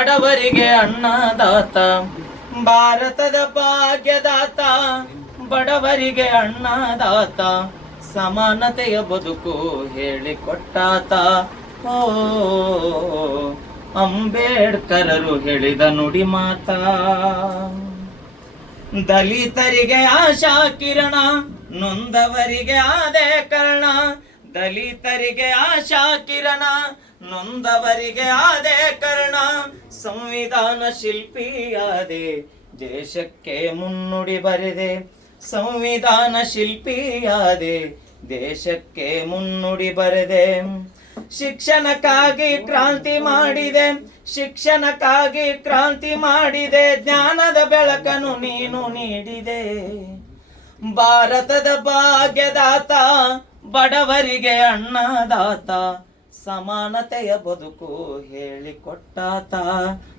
ಬಡವರಿಗೆ ಅನ್ನದಾತ ಭಾರತದ ಭಾಗ್ಯದಾತ, ಬಡವರಿಗೆ ಅನ್ನದಾತ ಸಮಾನತೆಯ ಬದುಕು ಹೇಳಿಕೊಟ್ಟಾತ. ಓ, ಅಂಬೇಡ್ಕರರು ಹೇಳಿದ ನುಡಿ ಮಾತ. ದಲಿತರಿಗೆ ಆಶಾ ಕಿರಣ, ನೊಂದವರಿಗೆ ಆದೇ ಕರ್ಣ. ದಲಿತರಿಗೆ ಆಶಾ ಕಿರಣ, ನೊಂದವರಿಗೆ ಆದೇ ಕರ್ಣ. ಸಂವಿಧಾನ ಶಿಲ್ಪಿಯಾದೆ, ದೇಶಕ್ಕೆ ಮುನ್ನುಡಿ ಬರೆದೆ. ಸಂವಿಧಾನ ಶಿಲ್ಪಿಯಾದೆ, ದೇಶಕ್ಕೆ ಮುನ್ನುಡಿ ಬರೆದೆ. ಶಿಕ್ಷಣಕ್ಕಾಗಿ ಕ್ರಾಂತಿ ಮಾಡಿದೆ, ಶಿಕ್ಷಣಕ್ಕಾಗಿ ಕ್ರಾಂತಿ ಮಾಡಿದೆ. ಜ್ಞಾನದ ಬೆಳಕನ್ನು ನೀನು ನೀಡಿದೆ. ಭಾರತದ ಭಾಗ್ಯದಾತ, ಬಡವರಿಗೆ ಅನ್ನದಾತ ಸಮಾನತೆಯ ಬದುಕು ಹೇಳಿಕೊಟ್ಟಾತ.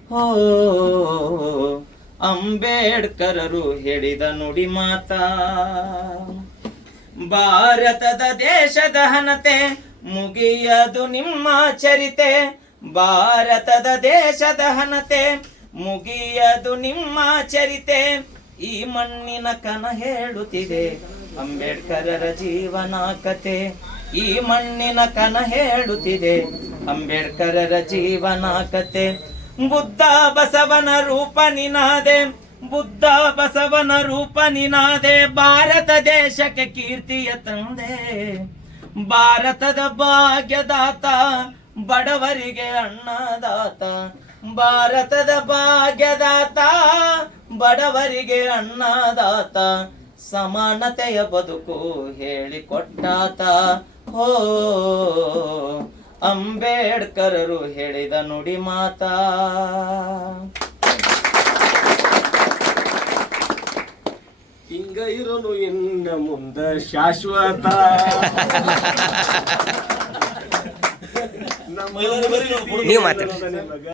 ಹೋ, ಅಂಬೇಡ್ಕರರು ಹೇಳಿದ ನುಡಿ ಮಾತಾ. ಭಾರತದ ದೇಶದ ಹನತೆ ಮುಗಿಯದು ನಿಮ್ಮ ಚರಿತೆ. ಭಾರತದ ದೇಶದ ಹನತೆ ಮುಗಿಯದು ನಿಮ್ಮ ಚರಿತೆ. ಈ ಮಣ್ಣಿನ ಕನ ಹೇಳುತ್ತಿದೆ ಅಂಬೇಡ್ಕರರ ಜೀವನ ಕತೆ. ಈ ಮಣ್ಣಿನ ಕನ ಹೇಳುತ್ತಿದೆ. ಅಂಬೇಡ್ಕರರ ಜೀವನ ಕತೆ. ಬುದ್ಧ ಬಸವನ ರೂಪ ನಿನಾದೆ. ಬುದ್ಧ ಬಸವನ ರೂಪ ನಿನಾದೆ. ಭಾರತ ದೇಶಕ್ಕೆ ಕೀರ್ತಿಯ ತಂದೆ. ಭಾರತದ ಭಾಗ್ಯದಾತ, ಬಡವರಿಗೆ ಅನ್ನದಾತ. ಭಾರತದ ಭಾಗ್ಯದಾತ, ಬಡವರಿಗೆ ಅನ್ನದಾತ. ಸಮಾನತೆಯ ಬದುಕು ಹೇಳಿಕೊಟ್ಟಾತ. ಹೋ ಅಂಬೇಡ್ಕರರು ಹೇಳಿದ ನುಡಿ ಮಾತಾ ಹಿಂಗ ಇರೋನು ಇನ್ನ ಮುಂದ ಶಾಶ್ವತ ನಮ್ಮ ನೀವು ಮಾತಾಡಿ. ನಿಮಗ